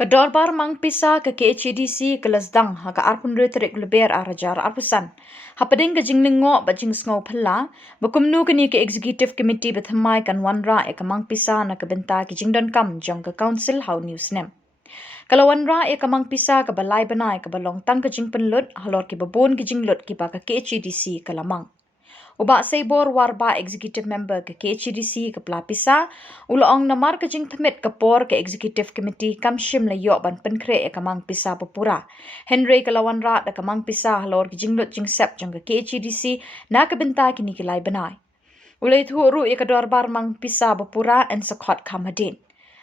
Kedorbar mangpisa ke KHDC kelasdang haka arpun retorik leber arajar arpusan. Hapading ke jinglingo bajing sngau phela bakumnu kini ke executive committee bethamai kan wanra e ke mangpisa na ke benta ke jingdon kam jong ke council how news nem. Kalau wanra e ke mangpisa ke balai benai ke balong tang ke jing penlut halor ke babon ke jinglut ki ba ke KHDC ke lamang. Ubak Saibor warba executive member ke KHDC ke pelapisa, uloong namar ke jing themit ke por ke executive committee kamshim le yok ban penkre e kamang pisa pepura. Henry ke lawan rat ke kamang pisa halor ke jing lut jing sep jang ke KHDC na ke benta kini ke lai benai. Ulai thu ru e ke dorbar mang pisa pepura en sekot kamadin.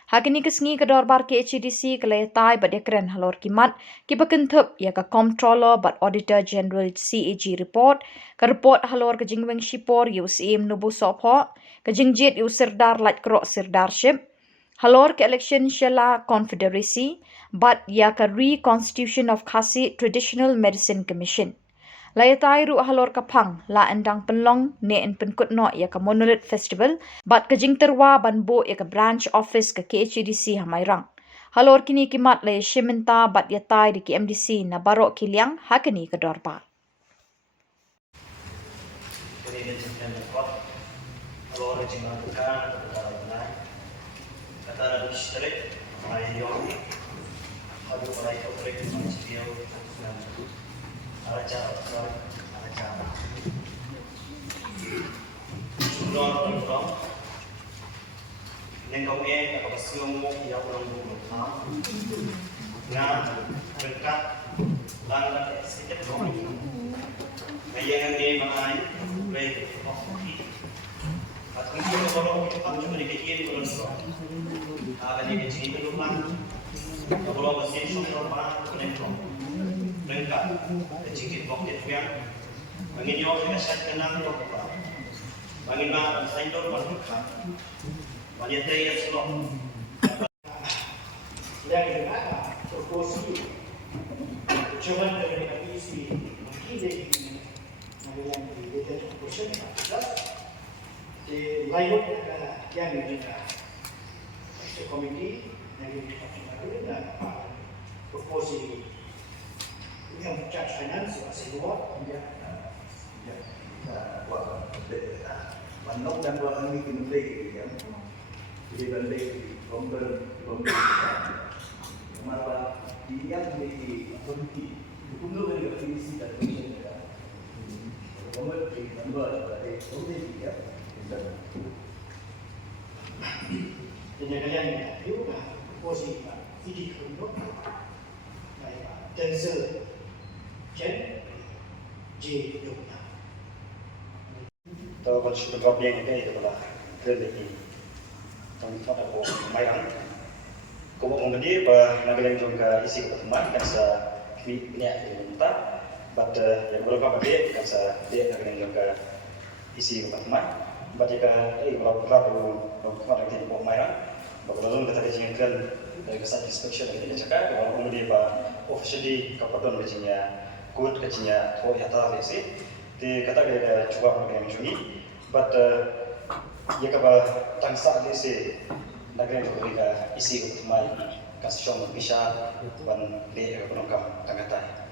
Hakini kesengi ke dorbar KHDC ke lai tai bat ekren halor kimat ki bekentup ya ke comptroller bat auditor general CAG report ke report halor ke jingweng shipor yu sim nubu sopho ke jingjit yu sirdar lat krok sirdarship halor ke election shela confederacy bat ya ke reconstitution of Khasi traditional medicine commission. Layatai ru halor kapang la endang penlong ne en penkut no ya ke monolith festival bat ke jingterwa banbo ya ke branch office ke KHDC hamairang. Halor kini kimat le shiminta bat yatai di KMDC na barok kiliang hakini ke dorba. Nengkau atau kesemua yang orang bukan na berkat langgar sedikit kami. Yang ini mengenai baik kopi. Atau kita kalau kita cuma dikirim terus. Ada di sini belum lang. Kalau masih sudah mana nengkau. Berkat sedikit kopi yang menginjau kita set kenal kopi. Bagaimana saya itu berkat. Wanita yang selok. Dari mana proposi percobaan dari isi mungkin yang di proportion di lain yang juga komite yang dan proposi yang charge finance sebuah Nông dân qua ăn cái vấn đề thì vấn đề không mà là đi ăn thì không thì cũng lúc này gặp cái gì đó cũng sẽ là không biết thì vấn đề là để không thể gì hết jadi kalian itu lah posisi ini untuk tensor chen j dokter. Tôi còn sudah gặp yang ini itu lah terlebih tempat aku mayan. Kau mau menjadi nabi yang juga isi ketemuan kan sa minyak minta, but yang belum apa dia kan sa dia nabi yang juga isi ketemuan. But jika kalau kemarin kita mau mayan, baru kita dijadikan dari satisfaction kita cakap kalau kemudian officially kapan kerjanya good kerjanya oh ya tahu sih. Di kata kita coba mengenai ini, but ya kalau tangsa ni si negara itu kita isi utama kasih contoh bisa wan dia penongkam tanggatai.